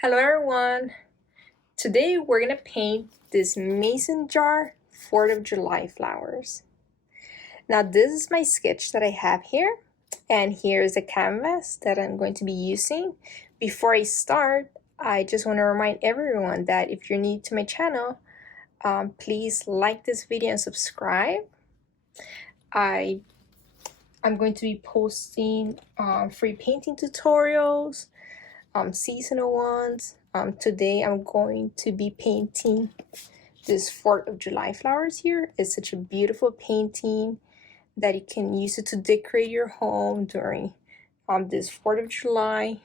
Hello everyone! Today we're gonna paint this mason jar 4th of July flowers. Now this is my sketch that I have here, and here's a canvas that I'm going to be using. Before I start, I just want to remind everyone that if you're new to my channel, please like this video and subscribe. I'm going to be posting free painting tutorials, seasonal ones. Today I'm going to be painting this 4th of July flowers here. It's such a beautiful painting that you can use it to decorate your home during this 4th of July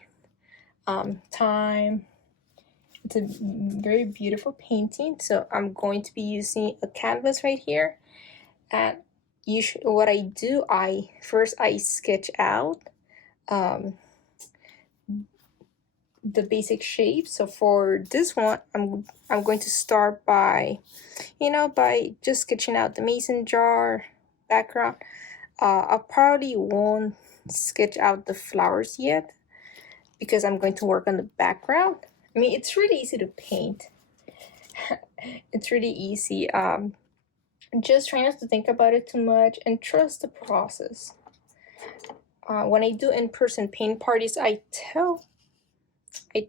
time. It's a very beautiful painting. So I'm going to be using a canvas right here. And what I do, I sketch out the basic shape. So for this one, I'm going to start by just sketching out the mason jar background. I probably won't sketch out the flowers yet because I'm going to work on the background. I mean, it's really easy to paint. It's really easy. Just try not to think about it too much and trust the process. When I do in-person paint parties, I tell the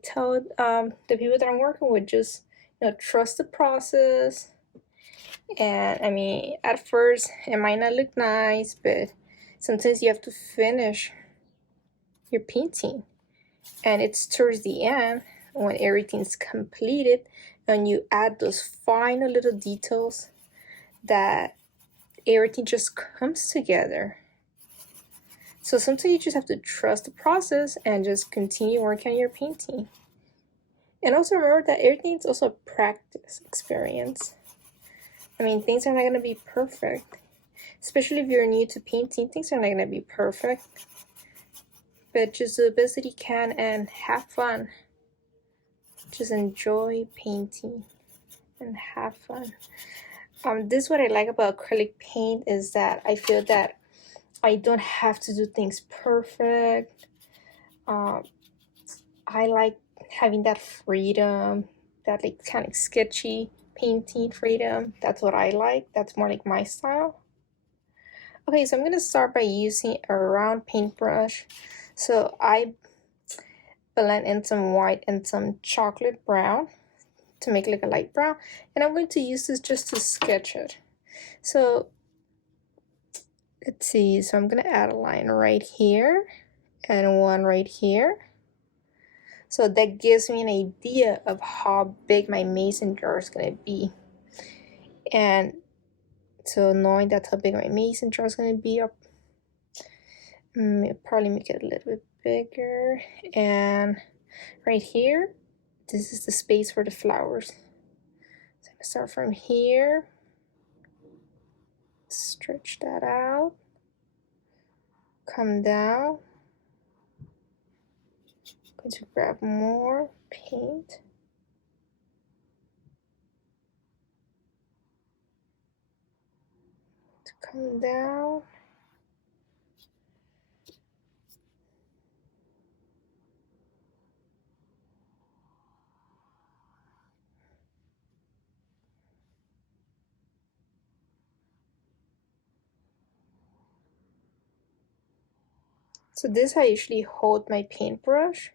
people that I'm working with, just trust the process. And I mean, at first it might not look nice, but sometimes you have to finish your painting, and it's towards the end when everything's completed and you add those final little details that everything just comes together. So sometimes you just have to trust the process and just continue working on your painting. And also remember that everything's also a practice experience. I mean, things are not going to be perfect. Especially if you're new to painting, things are not going to be perfect. But just do the best that you can and have fun. Just enjoy painting and have fun. This is what I like about acrylic paint, is that I feel that I don't have to do things perfect. I like having that freedom, that like kind of sketchy painting freedom. That's what I like. That's more like my style. Okay, so I'm gonna start by using a round paintbrush. So I blend in some white and some chocolate brown to make like a light brown, and I'm going to use this just to sketch it. So let's see, so I'm gonna add a line right here and one right here. So that gives me an idea of how big my mason jar is gonna be. And so knowing that's how big my mason jar is gonna be, I'll probably make it a little bit bigger. And right here, this is the space for the flowers. So I'm gonna start from here, stretch that out, come down. I'm going to grab more paint. To come down. So this is how I usually hold my paintbrush,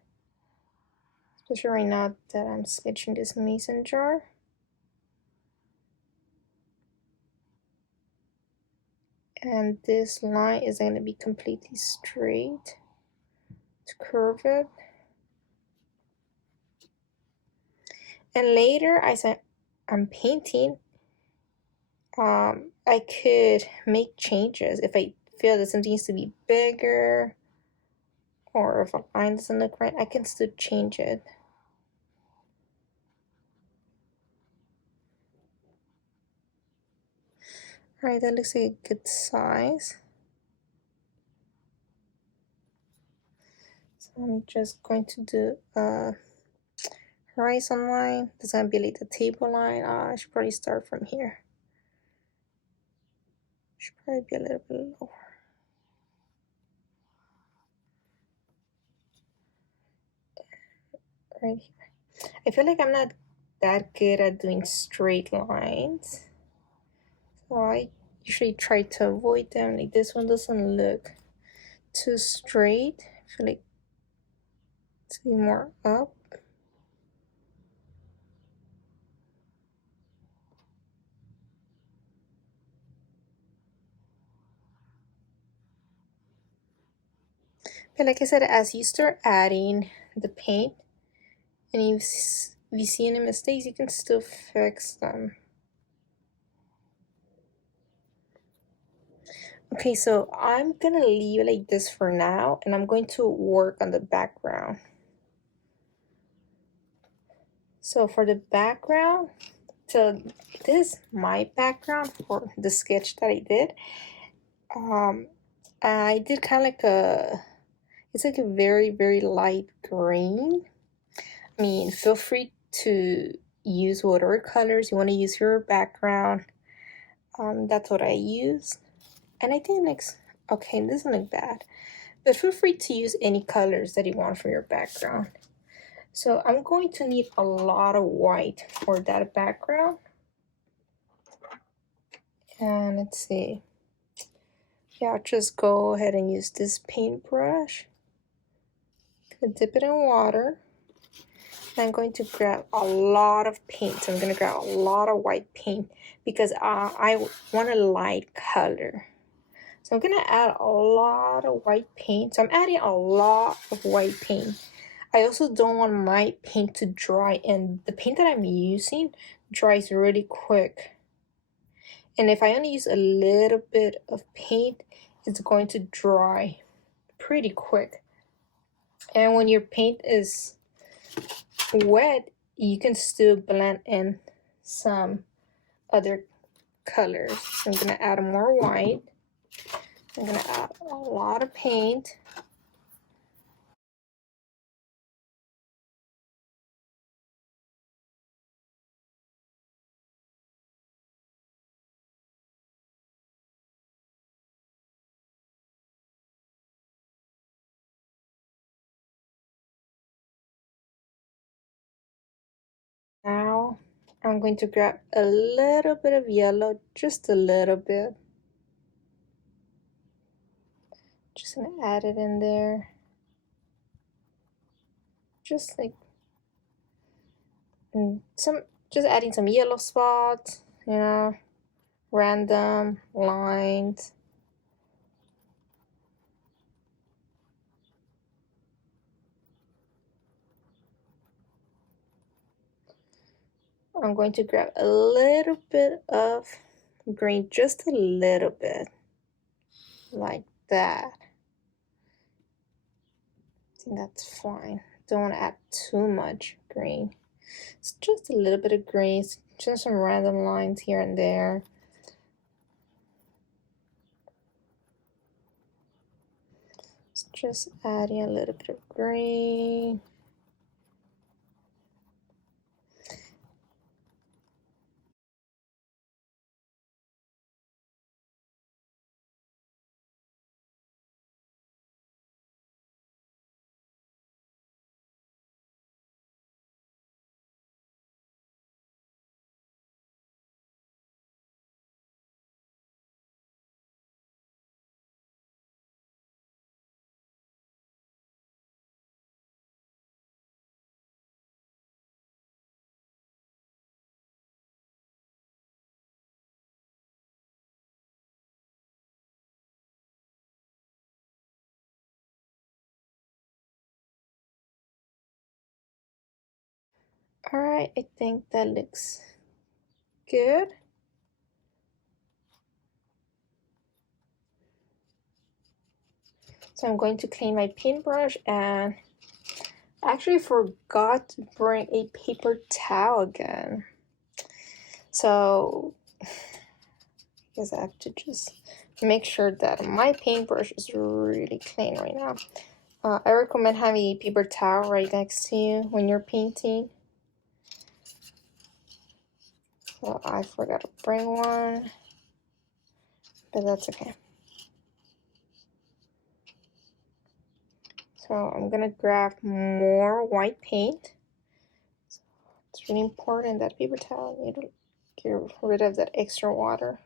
especially right now that I'm sketching this mason jar. And this line is going to be completely straight to curve it. And later, as I'm painting, I could make changes if I feel that something needs to be bigger, or if a line doesn't look right, I can still change it. Alright, that looks like a good size. So I'm just going to do a horizon line. That's gonna be like the table line. I should probably start from here. Should probably be a little bit lower. Right here. I feel like I'm not that good at doing straight lines. So I usually try to avoid them. Like this one doesn't look too straight. I feel like it's more up. But like I said, as you start adding the paint and you see any mistakes, you can still fix them. Okay, so I'm gonna leave it like this for now, and I'm going to work on the background. So for the background, so this is my background for the sketch that I did. I did kind of like it's like a very, very light green. I mean, feel free to use whatever colors you want to use for your background. That's what I use. And I think it looks okay, it doesn't look bad. But feel free to use any colors that you want for your background. So I'm going to need a lot of white for that background. And let's see. Yeah, I'll just go ahead and use this paintbrush. Dip it in water. I'm going to grab a lot of paint. So I'm going to grab a lot of white paint because I want a light color. So I'm going to add a lot of white paint. So I'm adding a lot of white paint. I also don't want my paint to dry, and the paint that I'm using dries really quick. And if I only use a little bit of paint, it's going to dry pretty quick. And when your paint is wet, you can still blend in some other colors. So I'm gonna add more white. I'm gonna add a lot of paint. Now I'm going to grab a little bit of yellow, just a little bit. Just gonna add it in there. Just like just adding some yellow spots, random lines. I'm going to grab a little bit of green, just a little bit, like that. I think that's fine. Don't want to add too much green. It's just a little bit of green, just some random lines here and there. It's just adding a little bit of green. All right, I think that looks good. So I'm going to clean my paintbrush, and I actually forgot to bring a paper towel again. So I guess I have to just make sure that my paintbrush is really clean right now. I recommend having a paper towel right next to you when you're painting. Well, I forgot to bring one, but that's okay. So I'm gonna grab more white paint. It's really important that paper towel, you don't get rid of that extra water.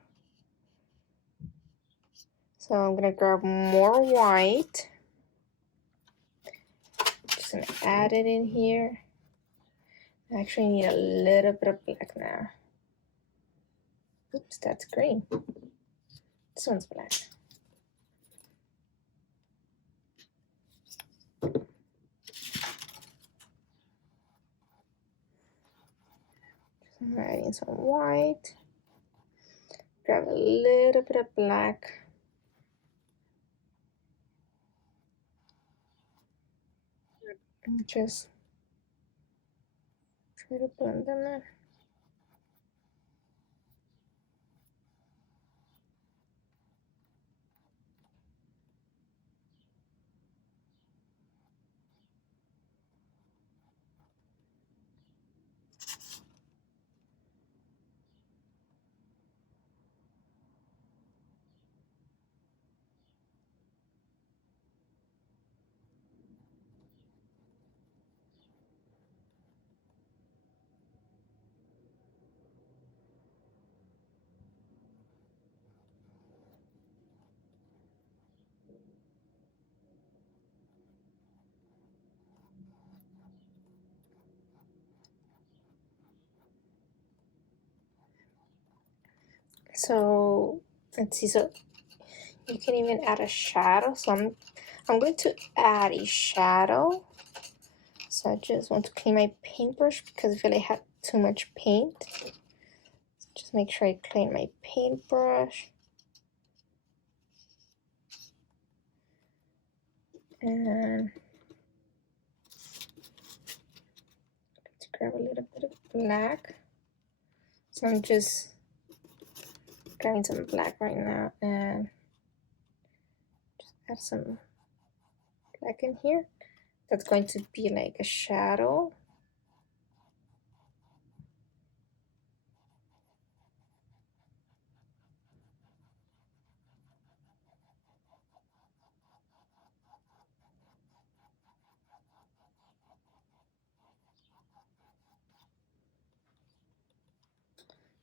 So I'm gonna grab more white. Just gonna add it in here. I actually need a little bit of black now. Oops, that's green. This one's black. I'm adding some white. Grab a little bit of black. And just try to blend them in. So let's see, so you can even add a shadow. So I'm going to add a shadow. So I just want to clean my paintbrush because I feel I had too much paint. Just make sure I clean my paintbrush. And let's grab a little bit of black. So I'm just grabbing some black right now and just add some black in here. That's going to be like a shadow.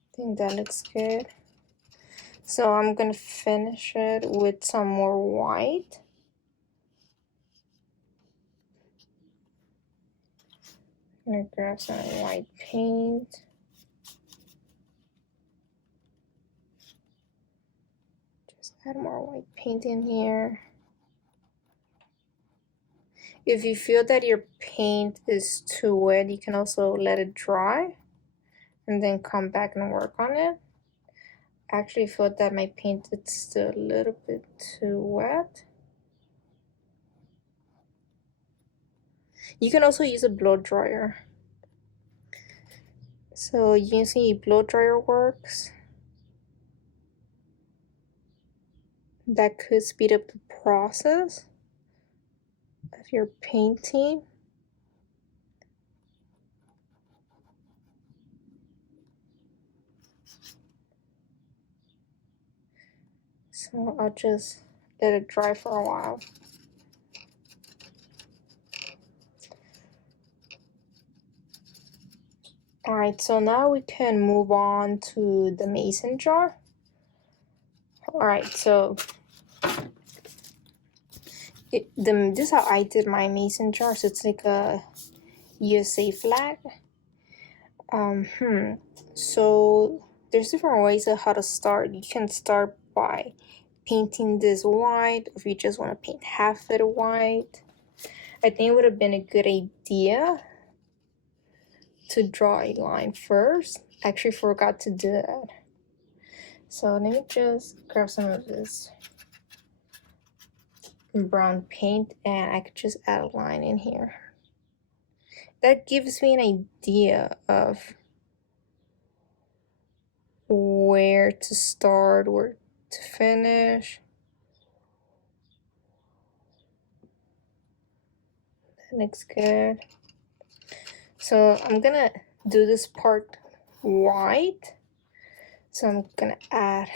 I think that looks good. So I'm gonna finish it with some more white. I'm gonna grab some white paint. Just add more white paint in here. If you feel that your paint is too wet, you can also let it dry and then come back and work on it. I actually feel that my paint is still a little bit too wet. You can also use a blow dryer. So using a blow dryer works. That could speed up the process of your painting. So I'll just let it dry for a while. Alright, so now we can move on to the mason jar. Alright, so this is how I did my mason jar. So it's like a USA flag. So there's different ways of how to start. You can start by painting this white, if you just want to paint half it white. I think it would have been a good idea to draw a line first. I actually forgot to do that. So let me just grab some of this brown paint and I could just add a line in here. That gives me an idea of where to start, where to finish. That looks good. So I'm gonna do this part white. So I'm gonna add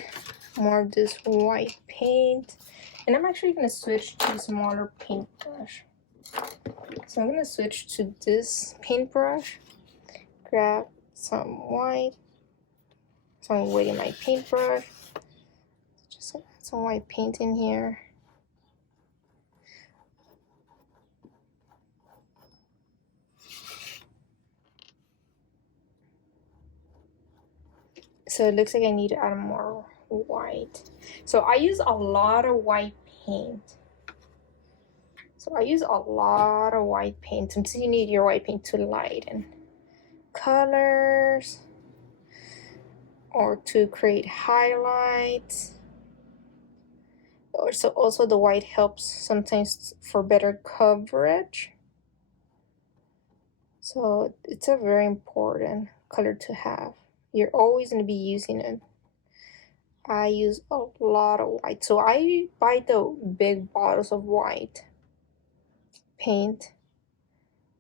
more of this white paint. And I'm actually gonna switch to a smaller paintbrush. So I'm gonna switch to this paintbrush. grab some white. So I'm wetting my paintbrush. Just add some white paint in here. So it looks like I need to add more white. So I use a lot of white paint. Sometimes you need your white paint to lighten colors or to create highlights. Also the white helps sometimes for better coverage. So it's a very important color to have. You're always going to be using it. I use a lot of white. So I buy the big bottles of white paint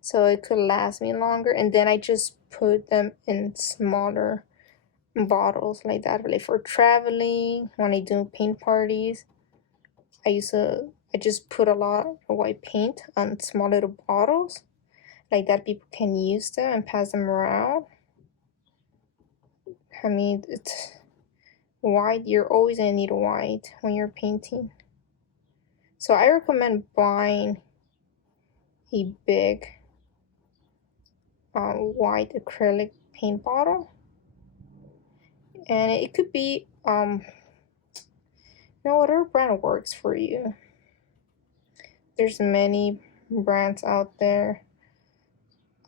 so it could last me longer, and then I just put them in smaller bottles like that, like for traveling. When I do paint parties, I just put a lot of white paint on small little bottles like that. People can use them and pass them around. I mean, it's white. You're always gonna need white when you're painting. So I recommend buying a big white acrylic paint bottle, and it could be whatever brand works for you. There's many brands out there.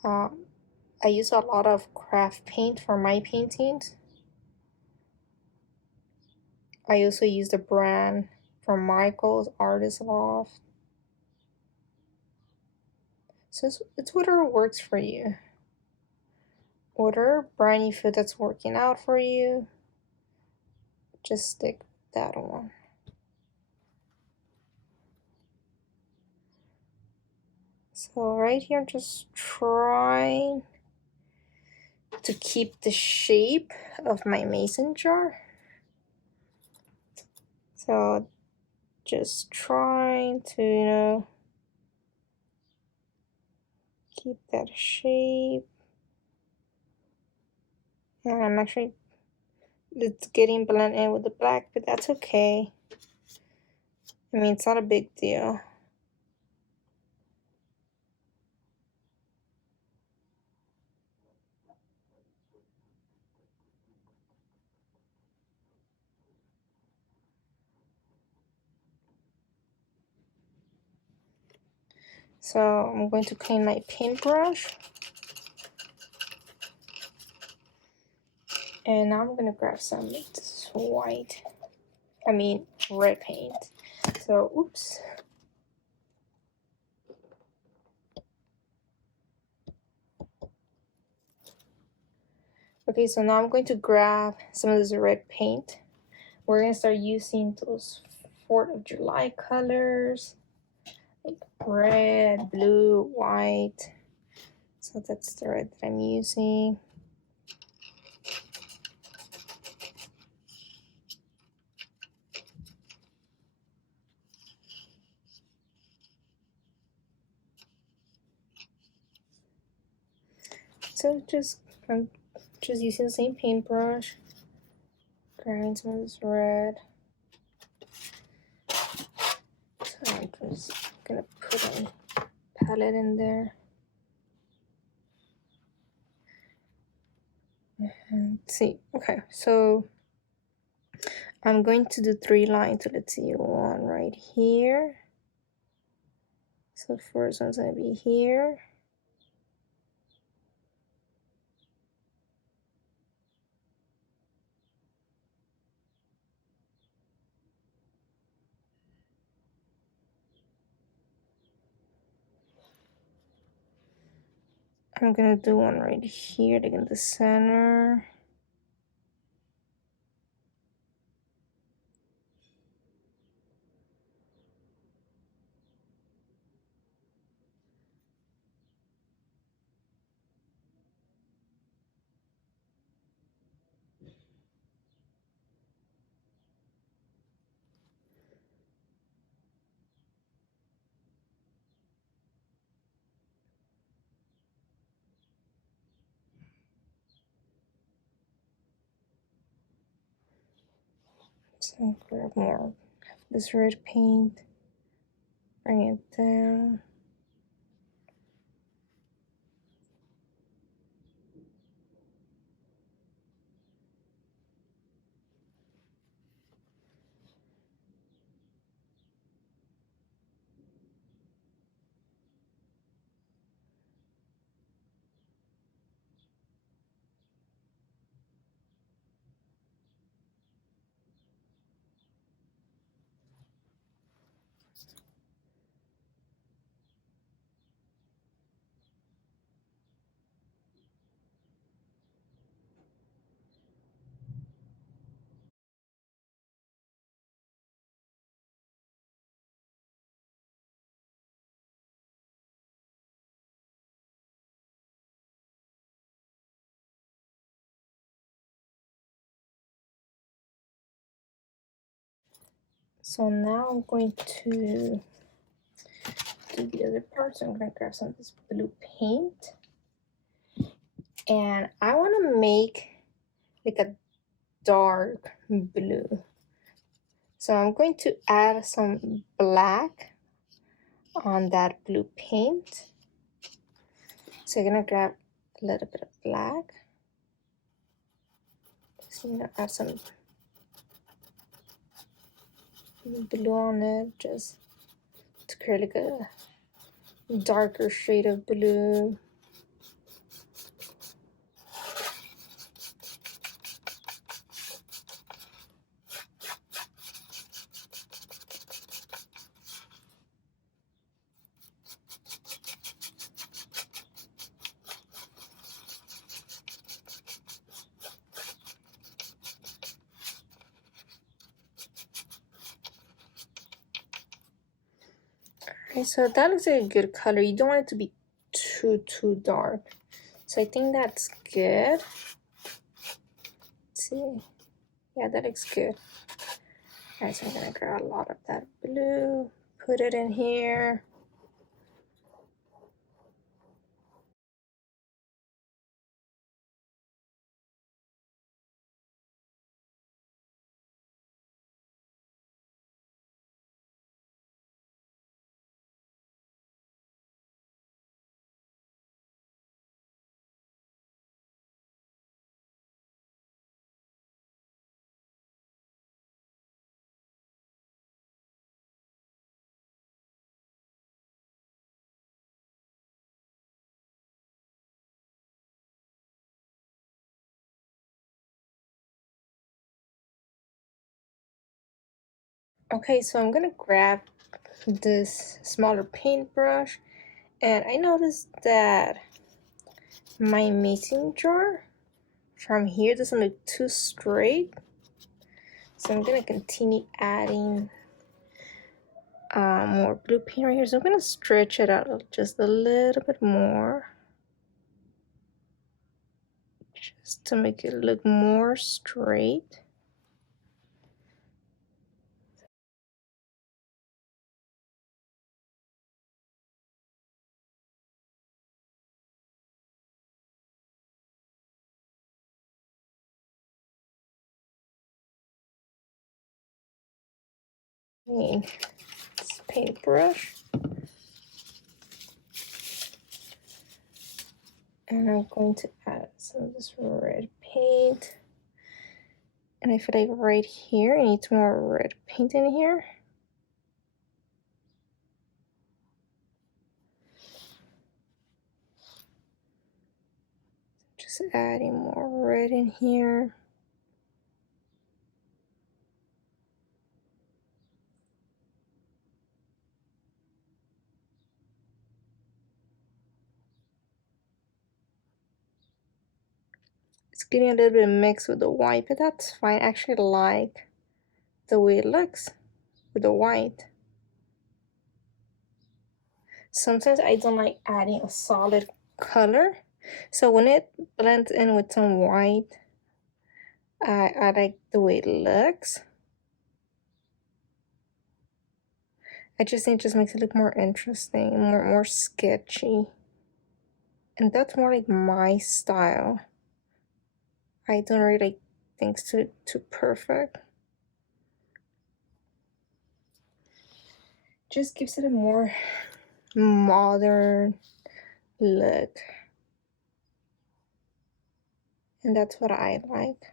I use a lot of craft paint for my paintings. I also use the brand from Michael's Artist Loft. So it's whatever works for you. Whatever brand you feel that's working out for you, just stick with that one. So right here, I'm just trying to keep the shape of my mason jar. So just trying to, keep that shape. And it's getting blended in with the black, but that's okay. I mean, it's not a big deal. So I'm going to clean my paintbrush. And now I'm going to grab some red paint. So, oops. Okay, so now I'm going to grab some of this red paint. We're going to start using those 4th of July colors, like red, blue, white. So that's the red that I'm using. So I'm just using the same paintbrush, grabbing some of this red. So I'm just gonna put a palette in there. And see, okay, so I'm going to do 3 lines. So let's see, one right here. So the first one's gonna be here. I'm gonna do one right here, like in the center. So grab more of this red paint, bring it down. So now I'm going to do the other part. So I'm gonna grab some of this blue paint, and I want to make like a dark blue. So I'm going to add some black on that blue paint. So I'm gonna grab a little bit of black. So I'm gonna add some blue on it, just to create like a darker shade of blue. Okay, so that looks like a good color. You don't want it to be too dark. So I think that's good. Let's see. Yeah, that looks good. Alright, so I'm gonna grab a lot of that blue, put it in here. Okay, so I'm gonna grab this smaller paintbrush, and I noticed that my mason jar from here doesn't look too straight. So I'm gonna continue adding more blue paint right here. So I'm gonna stretch it out just a little bit more, just to make it look more straight. This paintbrush, and I'm going to add some of this red paint. And I feel like right here, I need some more red paint in here. Just adding more red in here. It's getting a little bit mixed with the white, but that's fine. I actually like the way it looks with the white. Sometimes I don't like adding a solid color. So when it blends in with some white, I like the way it looks. I just think it just makes it look more interesting, more sketchy. And that's more like my style. I don't really like things too perfect. just gives it a more modern look. And that's what I like.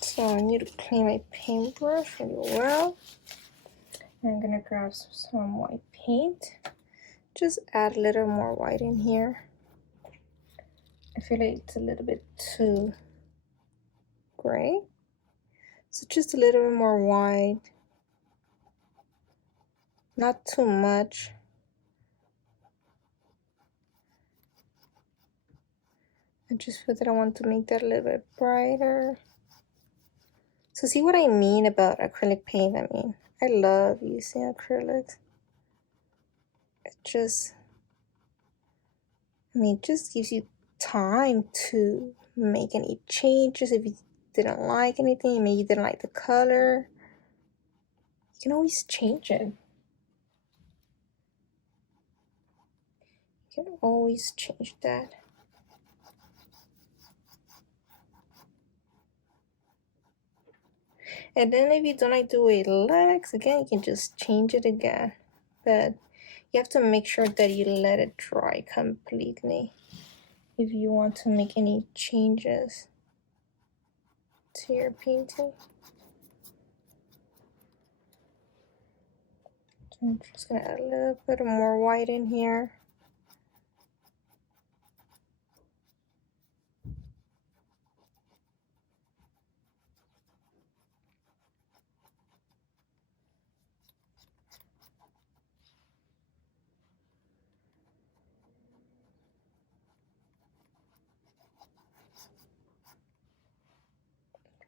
So I need to clean my paintbrush really well. I'm gonna grab some white paint. Just add a little more white in here. I feel like it's a little bit too gray. So just a little bit more white. Not too much. I just feel that I want to make that a little bit brighter. So see what I mean about acrylic paint? I mean, I love using acrylics. It just, it just gives you time to make any changes. If you didn't like anything, maybe you didn't like the color, you can always change it. You can always change that. And then if you don't like the way it looks, again, you can just change it again. But you have to make sure that you let it dry completely if you want to make any changes to your painting. So I'm just gonna add a little bit more white in here.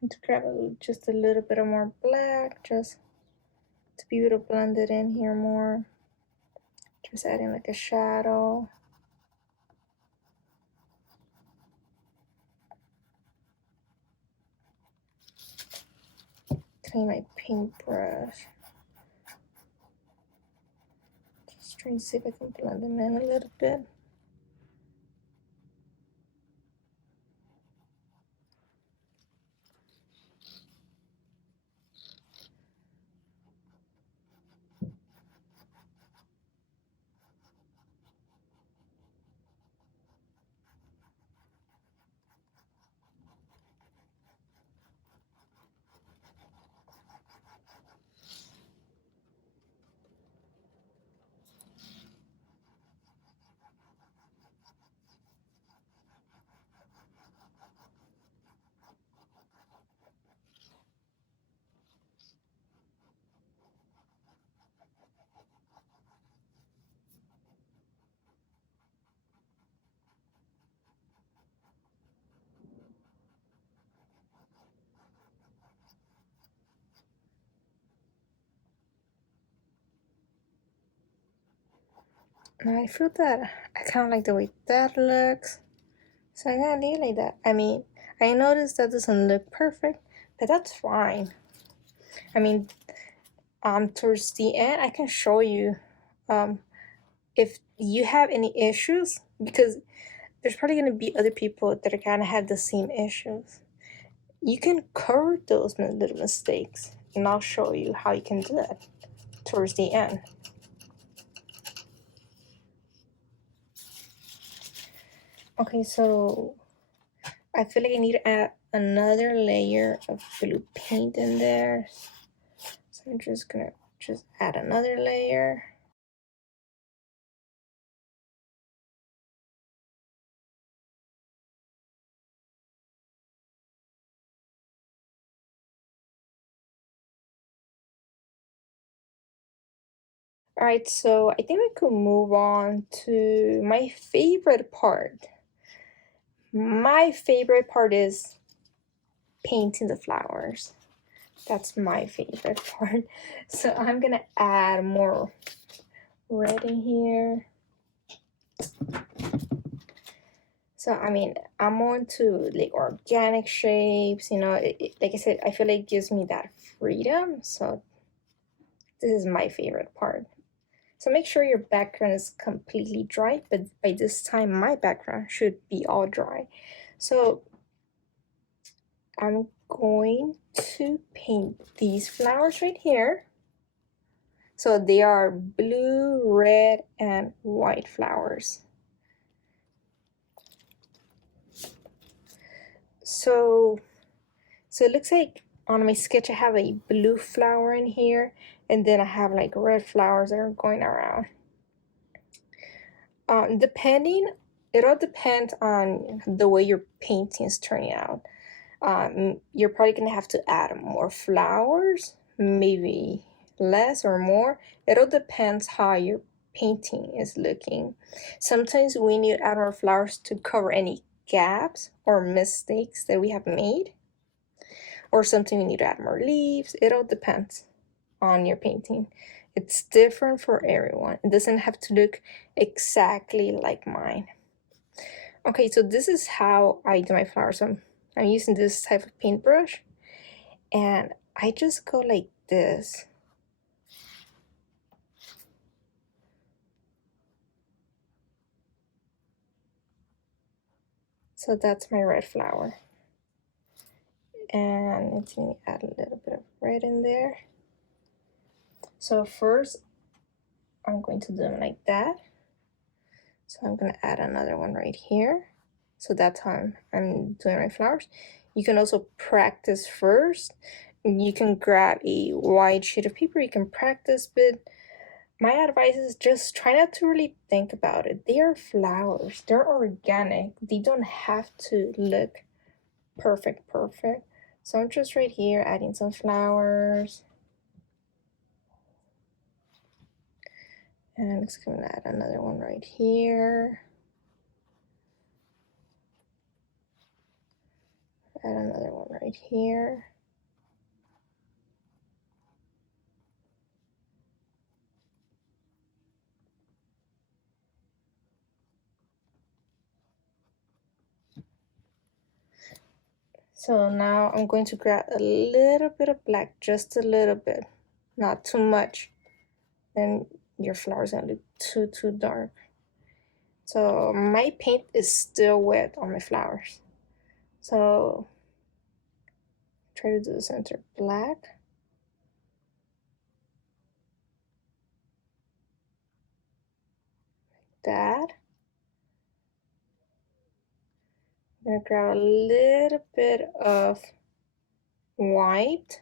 To grab just a little bit of more black, just to be able to blend it in here more. Just adding like a shadow. Clean my paintbrush. Just trying to see if I can blend them in a little bit. Now I feel that I kind of like the way that looks. So I gotta leave it like that. I mean, I noticed that doesn't look perfect, but that's fine. I mean, towards the end, I can show you if you have any issues, because there's probably gonna be other people that are gonna have the same issues. You can cover those little mistakes, and I'll show you how you can do that towards the end. Okay, so I feel like I need to add another layer of blue paint in there. So I'm just gonna add another layer. All right, so I think we could move on to my favorite part. My favorite part is painting the flowers. That's my favorite part. So I'm gonna add more red in here. So I mean, I'm on to like organic shapes, you know, like I said, I feel like it gives me that freedom. So this is my favorite part. So make sure your background is completely dry, but by this time my background should be all dry. So I'm going to paint these flowers right here. So they are blue, red, and white flowers. So it looks like on my sketch I have a blue flower in here, and then I have like red flowers that are going around. It all depends on the way your painting is turning out. You're probably gonna have to add more flowers, maybe less or more. It all depends how your painting is looking. Sometimes we need to add more flowers to cover any gaps or mistakes that we have made, or something we need to add more leaves. It all depends on your painting. It's different for everyone. It doesn't have to look exactly like mine. Okay, so this is how I do my flowers. I'm using this type of paintbrush, and I just go like this. So that's my red flower. And let me add a little bit of red in there. So first, I'm going to do them like that. So I'm gonna add another one right here. So that's how I'm doing my flowers. You can also practice first. You can grab a white sheet of paper, you can practice, but my advice is just try not to really think about it. They are flowers, they're organic. They don't have to look perfect. So I'm just right here adding some flowers. And it's gonna add another one right here. Add another one right here. So now I'm going to grab a little bit of black, just a little bit, not too much. Then your flower's gonna look too dark. So my paint is still wet on my flowers. So try to do the center black. That. I'm gonna grab a little bit of white.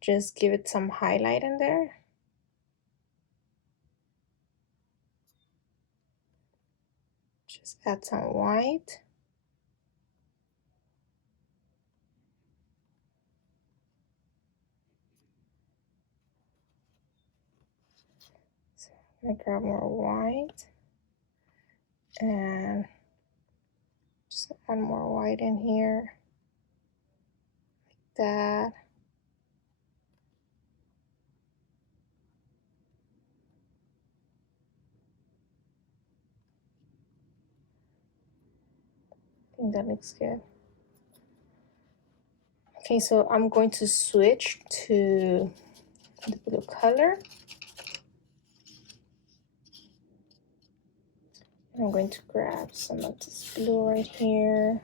Just give it some highlight in there. Just add some white. So I'm gonna grab more white and just add more white in here. Like that. I think that looks good. Okay, so I'm going to switch to the blue color. I'm going to grab some of this blue right here.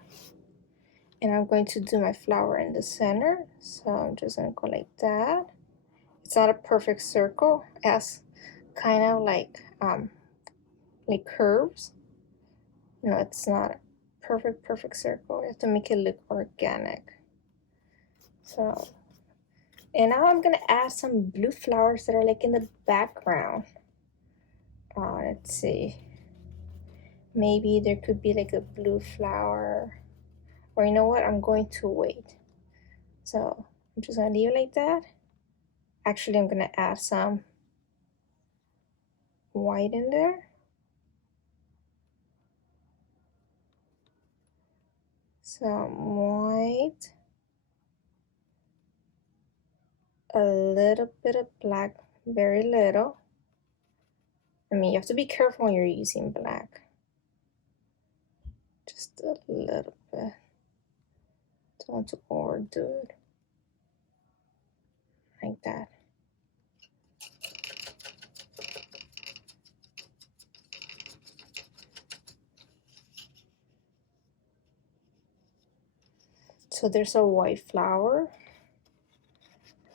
And I'm going to do my flower in the center. So I'm just gonna go like that. It's not a perfect circle. It has kind of like curves. You know, it's not a perfect circle. You have to make it look organic. So, and now I'm gonna add some blue flowers that are like in the background. Let's see. Maybe there could be like a blue flower. Or you know what? I'm going to wait. So I'm just gonna leave it like that. Actually, I'm gonna add some white in there. Some white. A little bit of black, very little. I mean, you have to be careful when you're using black. just a little bit. Don't want to overdo it. Like that. So there's a white flower.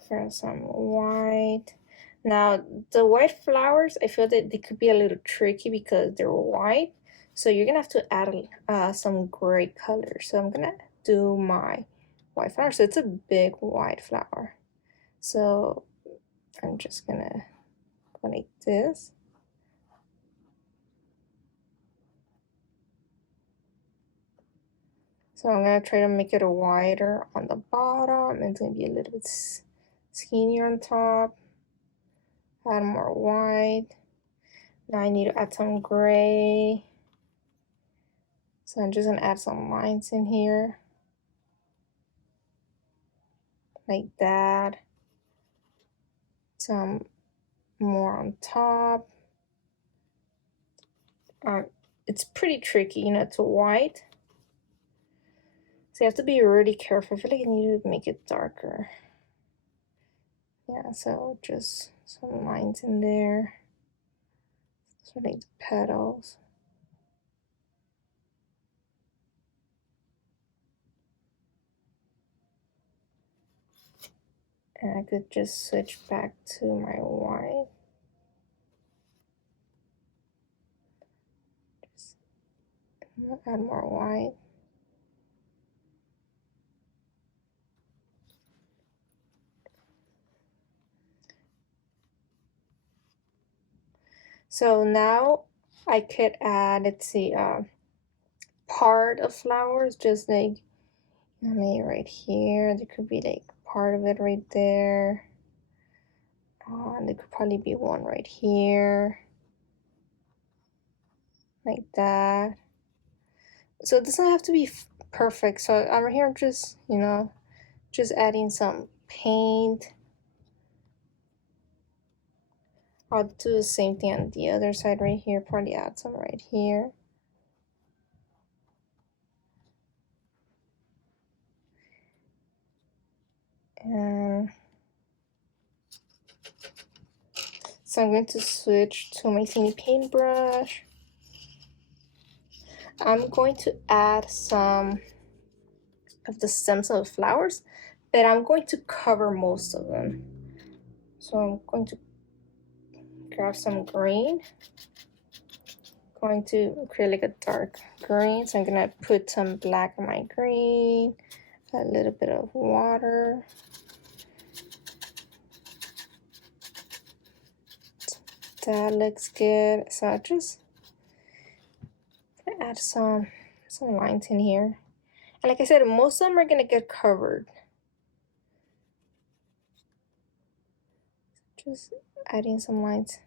There's some white. Now the white flowers, I feel that they could be a little tricky because they're white. So you're gonna have to add some gray color. So I'm gonna do my white flower. So it's a big white flower. So I'm just gonna go like this. So I'm gonna try to make it wider on the bottom, and it's gonna be a little bit skinnier on top. Add more white. Now I need to add some gray. So I'm just gonna add some lines in here. Like that. Some more on top. It's pretty tricky, you know, it's white. So you have to be really careful. I feel like you need to make it darker. Yeah, so just some lines in there. So like the petals. And I could just switch back to my white. Just add more white. So now I could add, let's see, part of flowers, just like maybe right here. There could be like part of it right there. There could probably be one right here, like that. So it doesn't have to be perfect. So I'm here just, you know, just adding some paint. I'll do the same thing on the other side right here. Probably add some right here. And so I'm going to switch to my tiny paintbrush. I'm going to add some of the stems of the flowers, but I'm going to cover most of them. So I'm going to grab some green. Going to create like a dark green. So I'm gonna put some black on my green, a little bit of water. That looks good. So I just add some lines in here. And like I said, most of them are gonna get covered. Just adding some lines.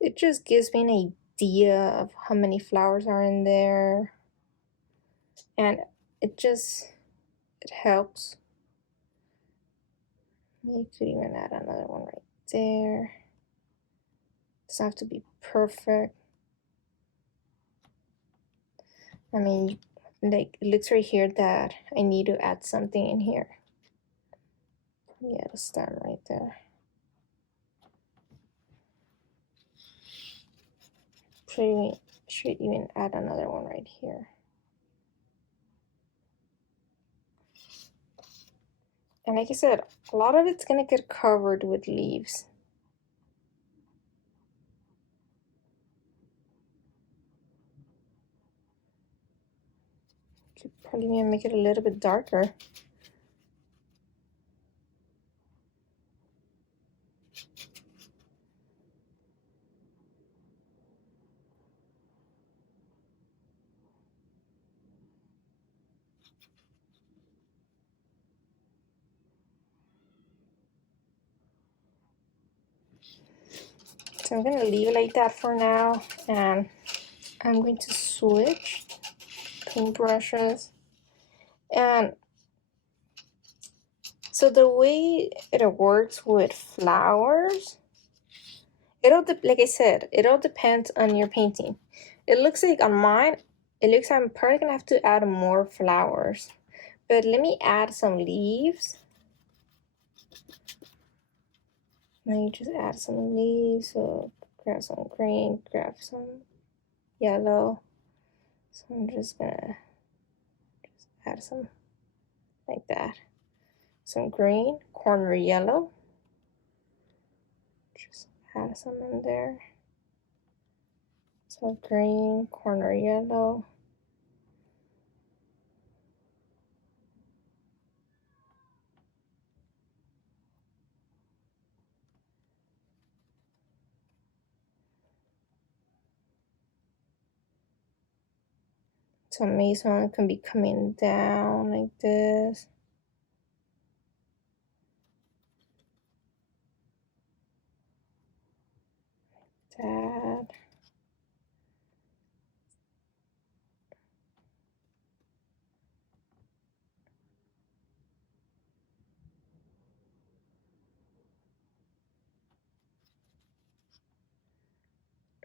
It just gives me an idea of how many flowers are in there. And it helps. You could even add another one right there. Doesn't have to be perfect. I mean, like it looks right here that I need to add something in here. Yeah, the stem right there. Should even add another one right here. And like I said, a lot of it's gonna get covered with leaves. Could probably even make it a little bit darker. So I'm gonna leave it like that for now, and I'm going to switch paintbrushes. And so the way it works with flowers like I said, it all depends on your painting. It looks like on mine, it looks like I'm probably gonna have to add more flowers. But let me add some leaves. Let me just add some leaves. So grab some green, grab some yellow. So I'm just gonna add some like that. Some green, corner yellow. Just add some in there. So green, corner yellow. So maybe someone can be coming down like this. That.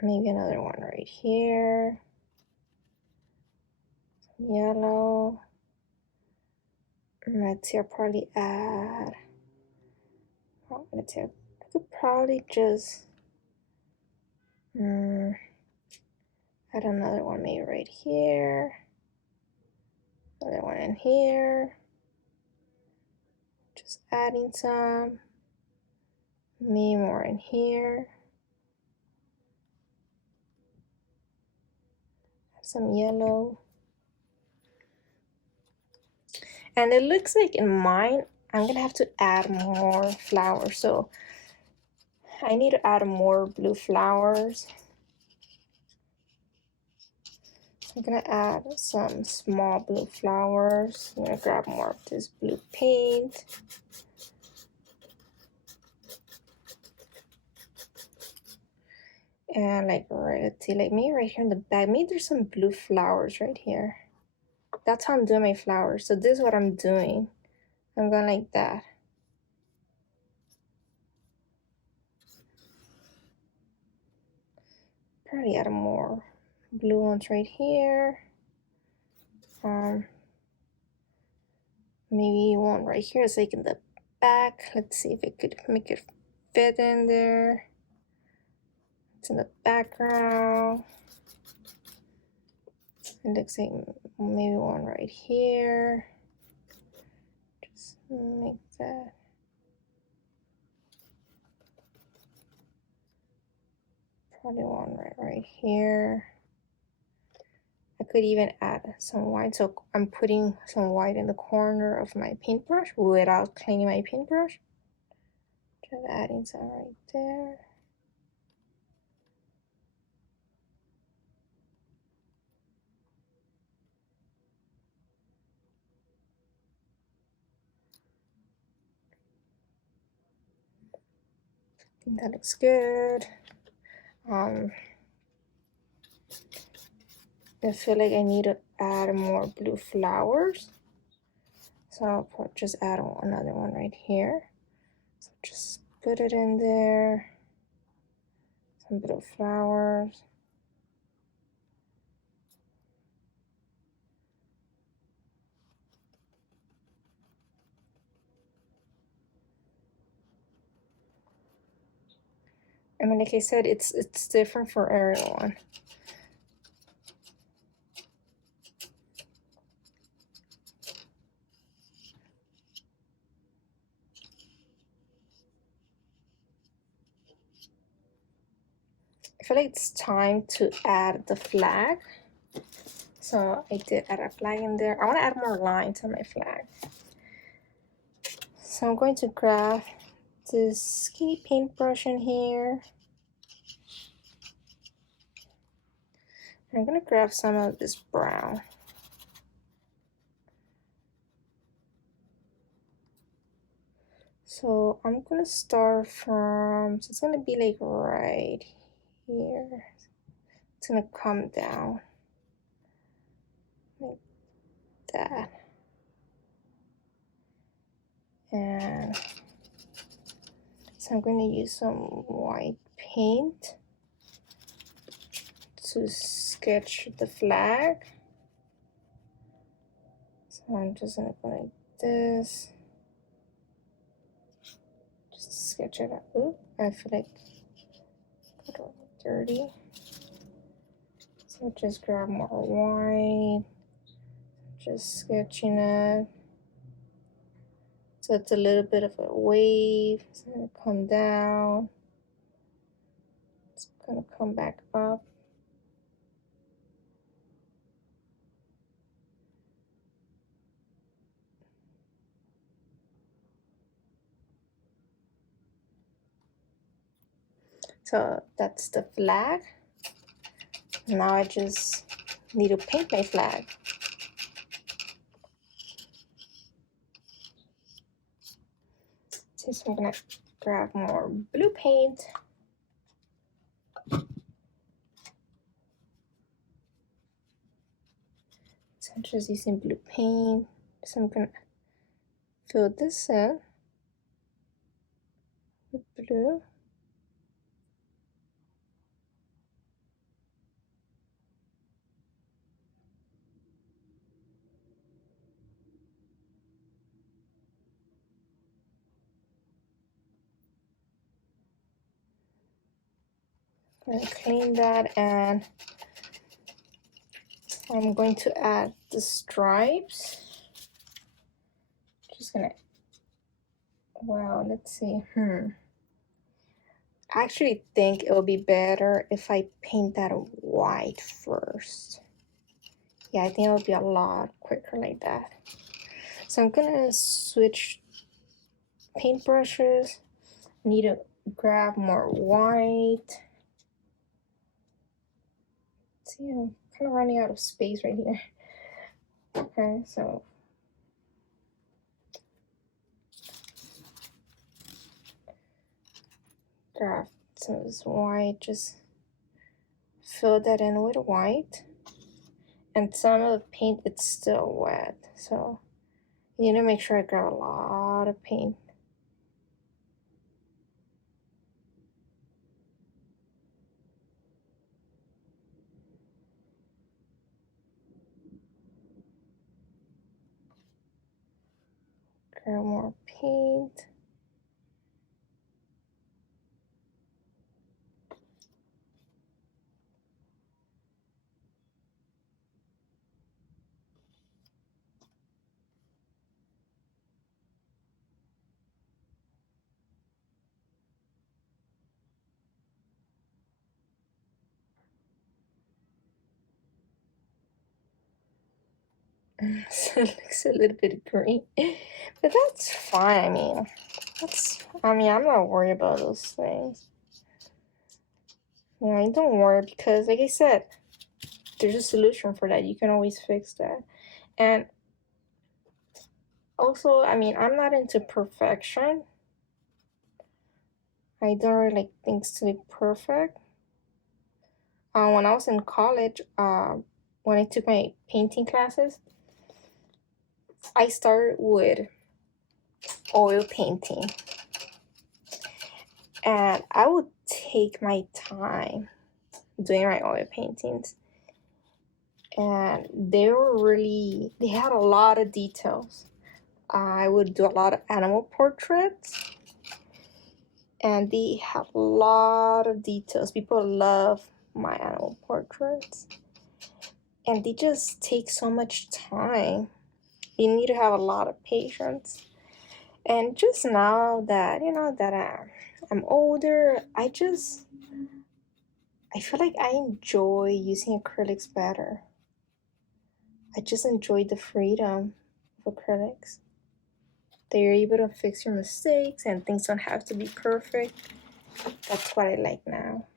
Maybe another one right here. Yellow. Let's see, I'll probably add, let's see, I could probably just add another one maybe right here. Another one in here. Just adding some. Maybe more in here. Some yellow. And it looks like in mine, I'm gonna have to add more flowers. So I need to add more blue flowers. So I'm gonna add some small blue flowers. I'm gonna grab more of this blue paint. And like maybe right here in the back, maybe there's some blue flowers right here. That's how I'm doing my flowers. So this is what I'm doing. I'm going like that. Probably add more blue ones right here. Maybe one right here. It's like in the back. Let's see if it could make it fit in there. It's in the background. It looks like maybe one right here. Just make that. Probably one right here. I could even add some white. So I'm putting some white in the corner of my paintbrush without cleaning my paintbrush. Just adding some right there. I think that looks good. I feel like I need to add more blue flowers. So I'll just add another one right here. So just put it in there. Some blue flowers. I mean, like I said, it's different for everyone. I feel like it's time to add the flag. So I did add a flag in there. I want to add more lines on my flag. So I'm going to grab this skinny paintbrush in here. I'm going to grab some of this brown. So I'm going to start from, so it's going to be like right here. It's going to come down like that. And so I'm going to use some white paint to sketch the flag. So I'm just gonna go like this. Just sketch it out. Oop, I feel like I got dirty. So just grab more white. Just sketching it. So it's a little bit of a wave. It's gonna come down. It's gonna come back up. So that's the flag. Now I just need to paint my flag. So I'm gonna grab more blue paint. So I'm just using blue paint. So I'm gonna fill this in with blue. I'm gonna clean that, and I'm going to add the stripes. Just gonna, well, let's see. I actually think it will be better if I paint that white first. Yeah, I think it will be a lot quicker like that. So I'm gonna switch paintbrushes. Need to grab more white. See, I'm kind of running out of space right here. Okay, so grab some of this white, just fill that in with white. And some of the paint, it's still wet, so you need to make sure I grab a lot of paint. Grab more paint. So it looks a little bit green, but that's fine. I'm not worried about those things. Yeah, don't worry, because like I said, there's a solution for that. You can always fix that. And also, I'm not into perfection. I don't really like things to be perfect. When I was in college, when I took my painting classes, I started with oil painting. And I would take my time doing my oil paintings. And they had a lot of details. I would do a lot of animal portraits. And they have a lot of details. People love my animal portraits. And they just take so much time. You need to have a lot of patience. And just now that, I'm older, I feel like I enjoy using acrylics better. I just enjoy the freedom of acrylics. They're able to fix your mistakes and things don't have to be perfect. That's what I like now.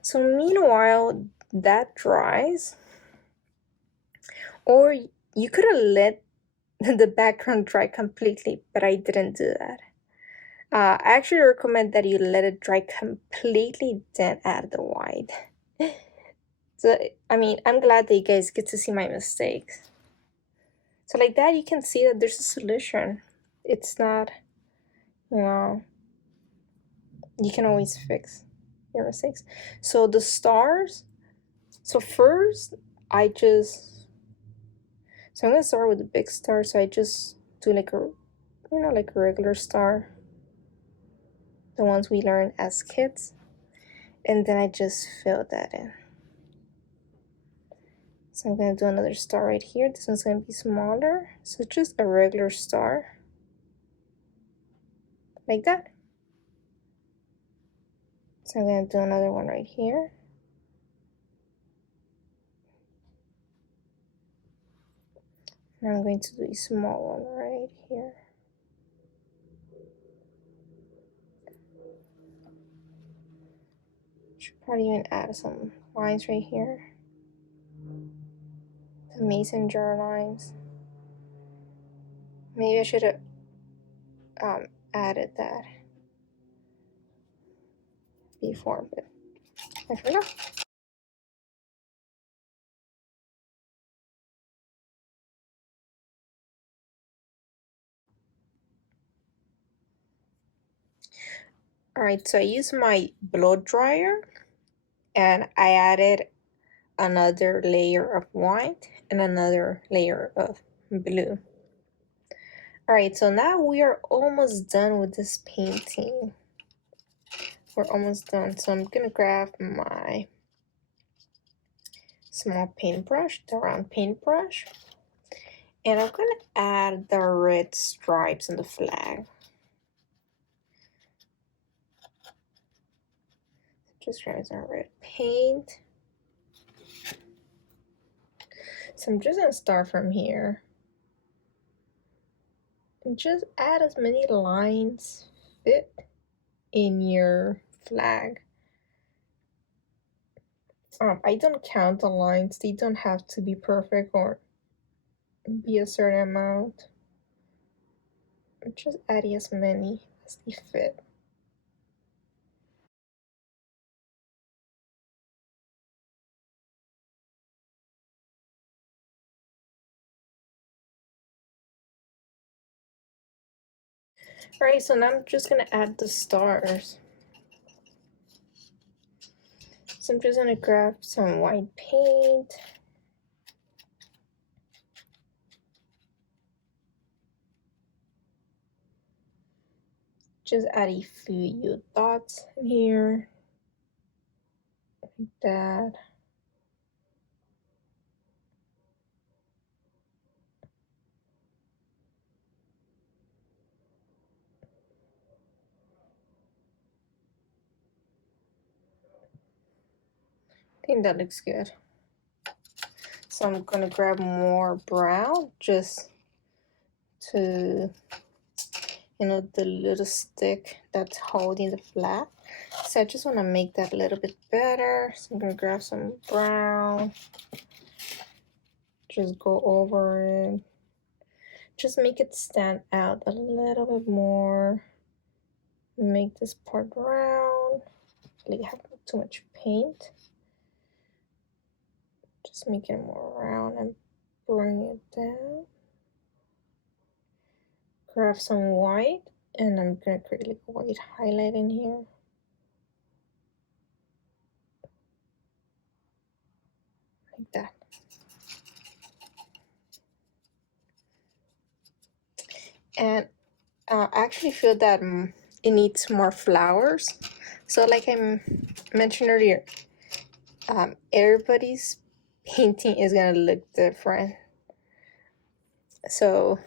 So meanwhile, that dries. Or you could have let the background dry completely, but I didn't do that. I actually recommend that you let it dry completely, then add the white. So, I'm glad that you guys get to see my mistakes. So like that, you can see that there's a solution. It's not, you can always fix. your mistakes. So the stars, so first I'm gonna start with the big star. So I just do like a, like a regular star, the ones we learned as kids, and then I just fill that in. So I'm gonna do another star right here. This one's gonna be smaller, so just a regular star, like that. So I'm gonna do another one right here. And I'm going to do a small one right here. Should probably even add some lines right here. The mason jar lines. Maybe I should have added that before, but I forgot. Alright, so I used my blow dryer and I added another layer of white and another layer of blue. Alright, so now we are almost done with this painting. We're almost done. So I'm gonna grab my small paintbrush, the round paintbrush, and I'm gonna add the red stripes on the flag. Just grab some red paint. So I'm just gonna start from here and just add as many lines fit in your flag. I don't count the lines. They don't have to be perfect or be a certain amount. I'm just adding as many as they fit. Alright, so now I'm just gonna add the stars. So I'm just gonna grab some white paint. Just add a few dots in here, like that. I think that looks good. So I'm gonna grab more brown just to, the little stick that's holding the flag. So I just wanna make that a little bit better. So I'm gonna grab some brown, just go over it. Just make it stand out a little bit more. Make this part round. Like have too much paint. Just make it more round and bring it down. Grab some white and I'm gonna create like a white highlight in here. Like that. And I actually feel that it needs more flowers. So like I mentioned earlier, everybody's painting is gonna look different. So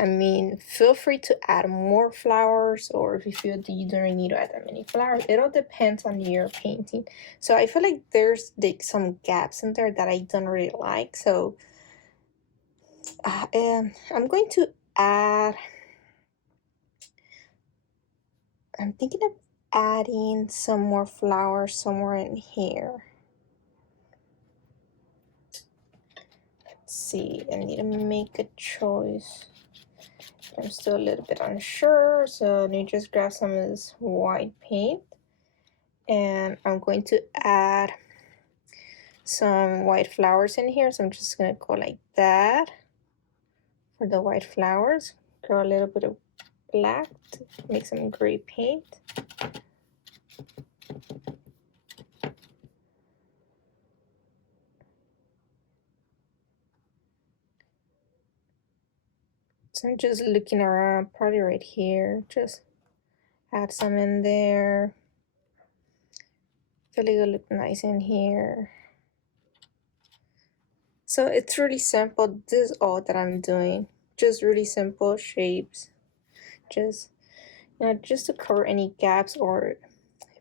I mean, feel free to add more flowers, or if you feel that you don't need to add that many flowers, it all depends on your painting. So I feel like there's like some gaps in there that I don't really like. So I'm going to add, I'm thinking of adding some more flowers somewhere in here. Let's see, I need to make a choice. I'm still a little bit unsure, so let me just grab some of this white paint and I'm going to add some white flowers in here. So I'm just gonna go like that for the white flowers. Grab a little bit of black to make some gray paint. So I'm just looking around, probably right here. Just add some in there. Feel like it'll look nice in here. So it's really simple. This is all that I'm doing. Just really simple shapes. Just, just to cover any gaps, or if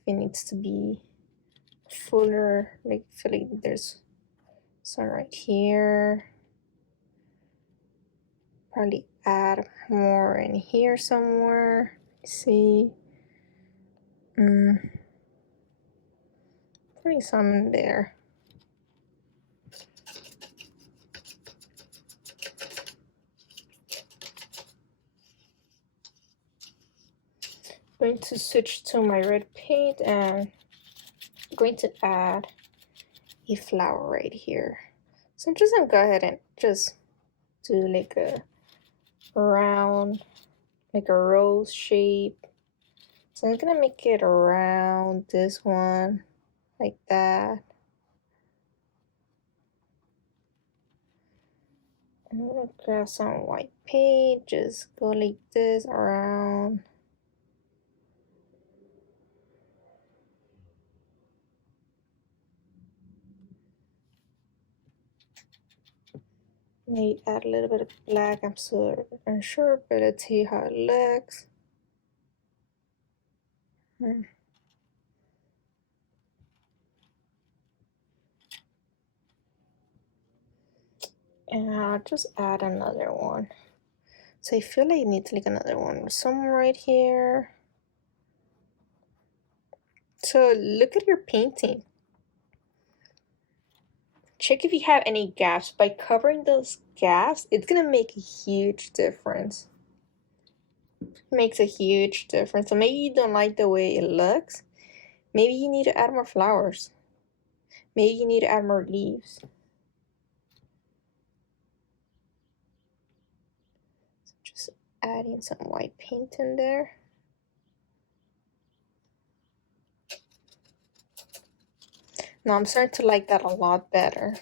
it needs to be fuller, like feel like there's some right here. Probably add more in here somewhere. See, putting some in there. Going to switch to my red paint and I'm going to add a flower right here. So I'm just gonna go ahead and just do like a round, like a rose shape. So I'm gonna make it around this one, like that. I'm gonna grab some white paint, just go like this around. Maybe add a little bit of black. I'm so unsure, but let's see how it looks. And I'll just add another one. So I feel like I need to like another one somewhere right here. So look at your painting. Check if you have any gaps. By covering those gaps, it's gonna make a huge difference. It makes a huge difference. So maybe you don't like the way it looks. Maybe you need to add more flowers. Maybe you need to add more leaves. So just adding some white paint in there. Now I'm starting to like that a lot better.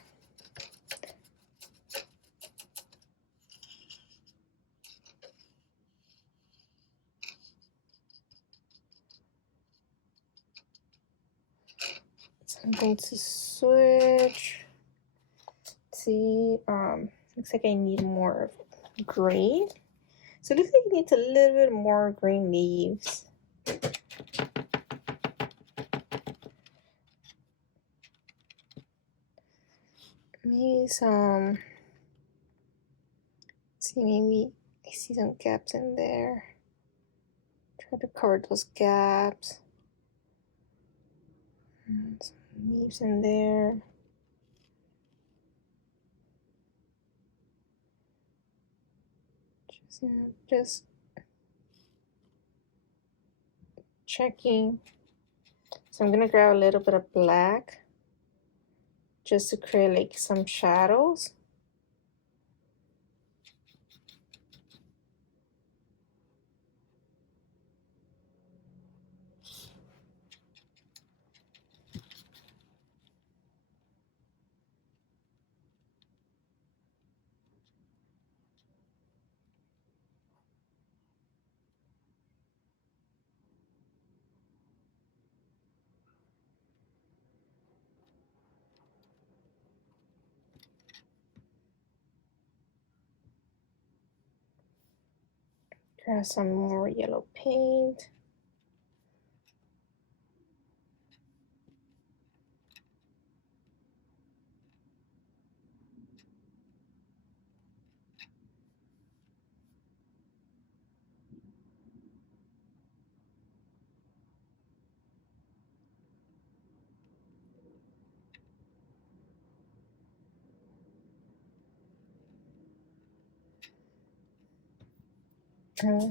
So I'm going to switch. See, looks like I need more green. So it looks like it needs a little bit more green leaves. Maybe some, see, maybe I see some gaps in there. Try to cover those gaps. And some leaves in there. Just checking. So I'm gonna grab a little bit of black just to create like some shadows. Grab some more yellow paint.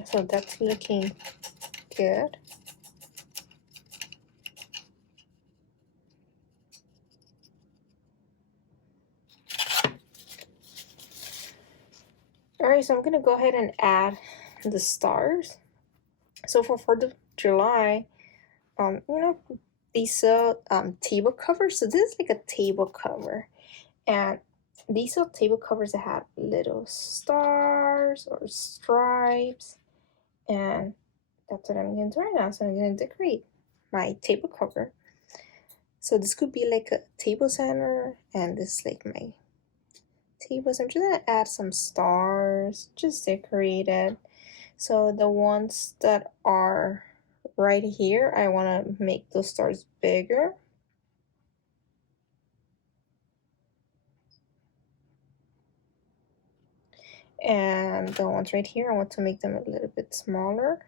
So that's looking good. Alright, so I'm gonna go ahead and add the stars. So for 4th of July, these table covers. So this is like a table cover, and these are table covers that have little stars stars or stripes, and that's what I'm going to do right now. So I'm going to decorate my table cover. So this could be like a table center, and this is like my table. So I'm just going to add some stars, just decorate it. So the ones that are right here, I want to make those stars bigger. And the ones right here, I want to make them a little bit smaller.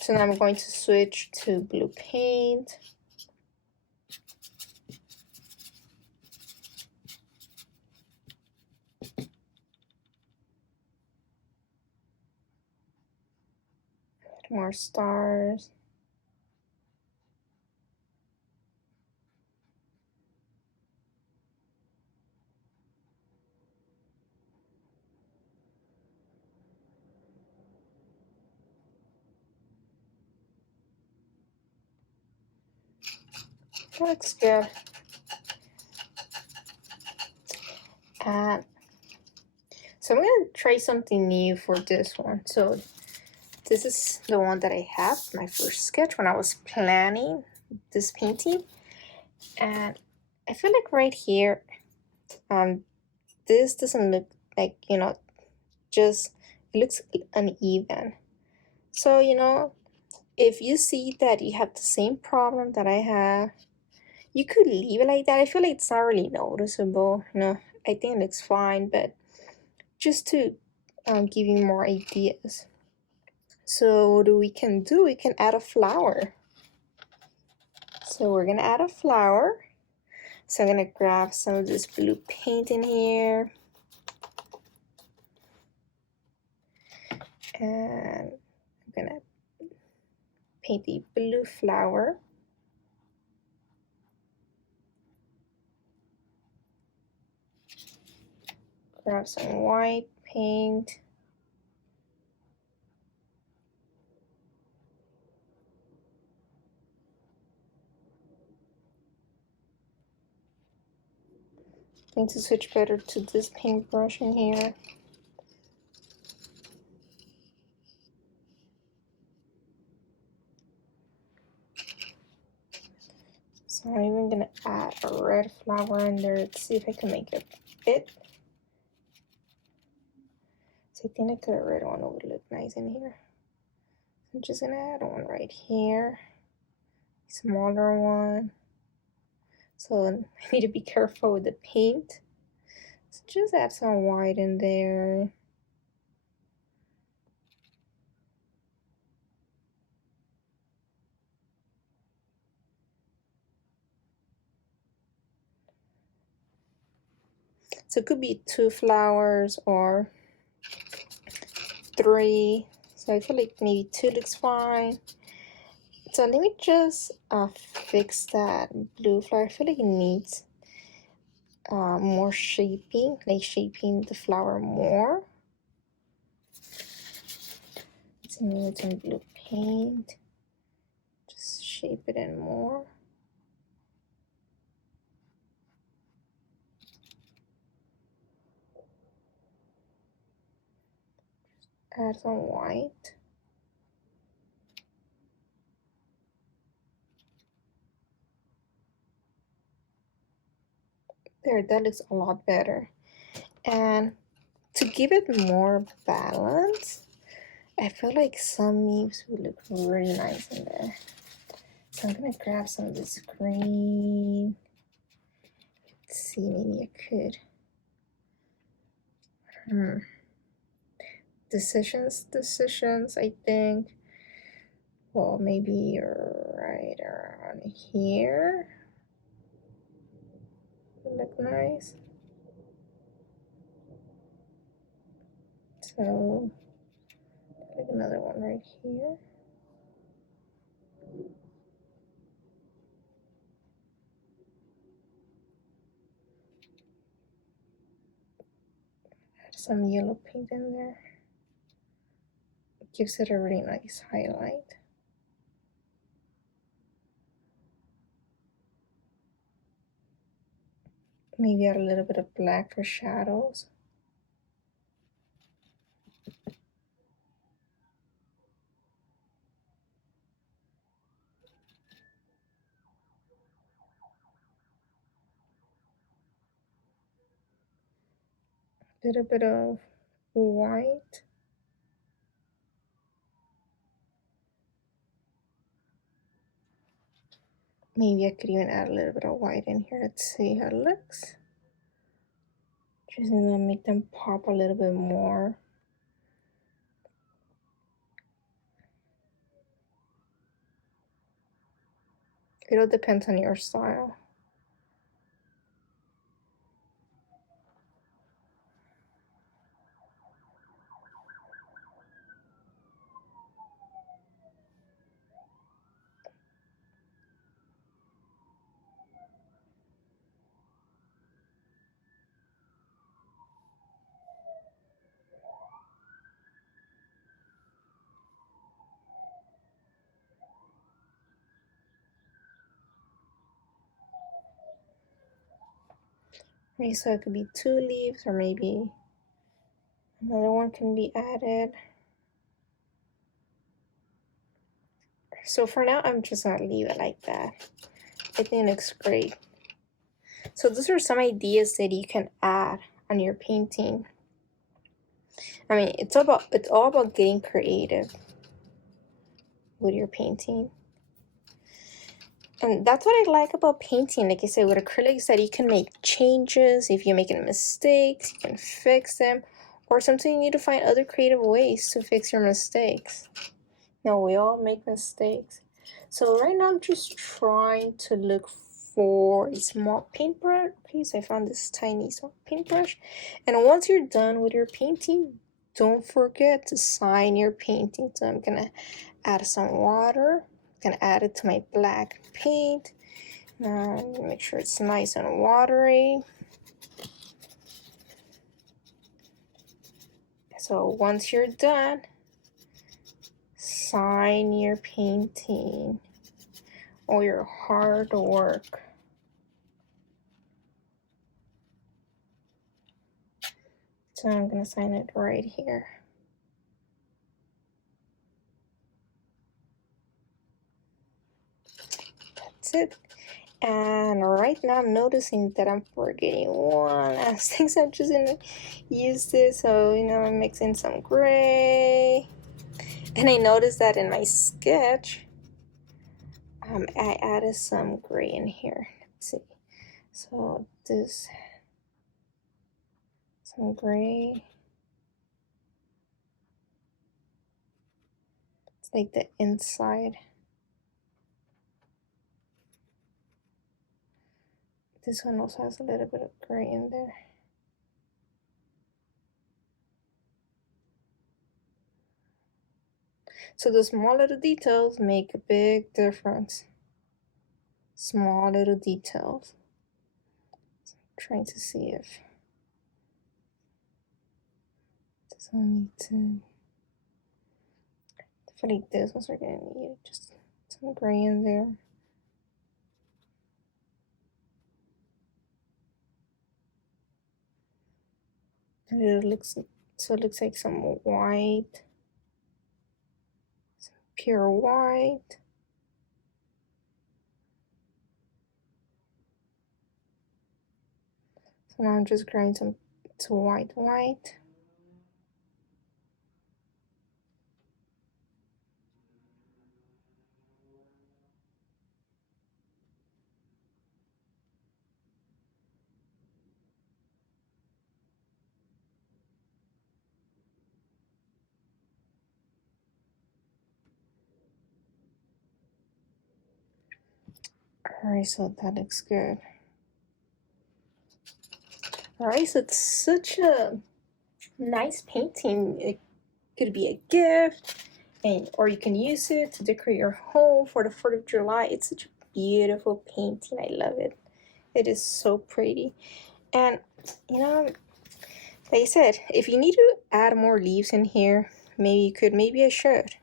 So now I'm going to switch to blue paint. More stars. That looks good. And so I'm gonna try something new for this one. So this is the one that I have, my first sketch when I was planning this painting. And I feel like right here, this doesn't look like, just, it looks uneven. So, if you see that you have the same problem that I have, you could leave it like that. I feel like it's not really noticeable, I think it looks fine, but just to give you more ideas. So what we can do, we can add a flower. So we're gonna add a flower. So I'm gonna grab some of this blue paint in here. And I'm gonna paint the blue flower. Grab some white paint. I'm going to switch better to this paintbrush in here. So I'm even gonna add a red flower in there. Let's see if I can make it fit. So I think like a red one would look nice in here. I'm just gonna add one right here, smaller one. So I need to be careful with the paint. So just add some white in there. So it could be 2 flowers or 3. So I feel like maybe 2 looks fine. So let me just fix that blue flower. I feel like it needs more shaping, like shaping the flower more. So need some blue paint. Just shape it in more. Add some white. There, that looks a lot better. And to give it more balance, I feel like some leaves would look really nice in there. So I'm gonna grab some of this green. Let's see, maybe I could. Decisions, I think. Well, maybe right around here. Would look nice. So, like another one right here. Add some yellow paint in there. It gives it a really nice highlight. Maybe add a little bit of black for shadows. A little bit of white. Maybe I could even add a little bit of white in here. Let's see how it looks. Just gonna make them pop a little bit more. It all depends on your style. Okay, so it could be 2 leaves, or maybe another one can be added. So for now, I'm just gonna leave it like that. I think it looks great. So those are some ideas that you can add on your painting. I mean, it's all about getting creative with your painting. And that's what I like about painting. Like I said, with acrylics, that you can make changes. If you're making mistakes, you can fix them. Or sometimes you need to find other creative ways to fix your mistakes. Now, we all make mistakes. So right now I'm just trying to look for a small paintbrush. Okay, so I found this tiny small paintbrush. And once you're done with your painting, don't forget to sign your painting. So I'm gonna add some water. I'm gonna add it to my black paint. Make sure it's nice and watery. So once you're done, sign your painting or your hard work. So I'm gonna sign it right here. That's it. And right now I'm noticing that I'm forgetting one last thing, so I'm just gonna use this. So, I'm mixing some gray. And I noticed that in my sketch, I added some gray in here. Let's see. So this, some gray. It's like the inside. This one also has a little bit of gray in there. So the small little details make a big difference. Small little details. Trying to see if this one needs to. I feel like those ones are gonna need just some gray in there. And it looks like some white, some pure white. So now I'm just grinding some to white. Alright, so that looks good. Alright, so it's such a nice painting. It could be a gift, or you can use it to decorate your home for the 4th of July. It's such a beautiful painting. I love it. It is so pretty. And like I said, if you need to add more leaves in here, maybe you could, maybe I should.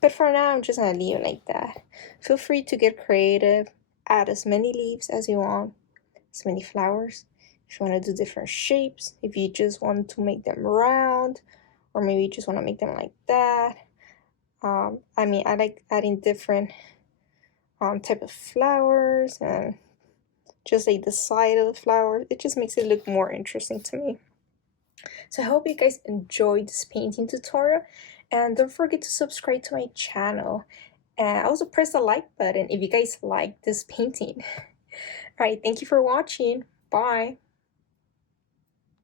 But for now, I'm just gonna leave it like that. Feel free to get creative, add as many leaves as you want, as many flowers. if you want to do different shapes, if you just want to make them round, or maybe you just want to make them like that. I mean, I like adding different type of flowers and just like the side of the flower. It just makes it look more interesting to me. So I hope you guys enjoyed this painting tutorial, and don't forget to subscribe to my channel, and also press the like button if you guys like this painting. Alright, thank you for watching. Bye.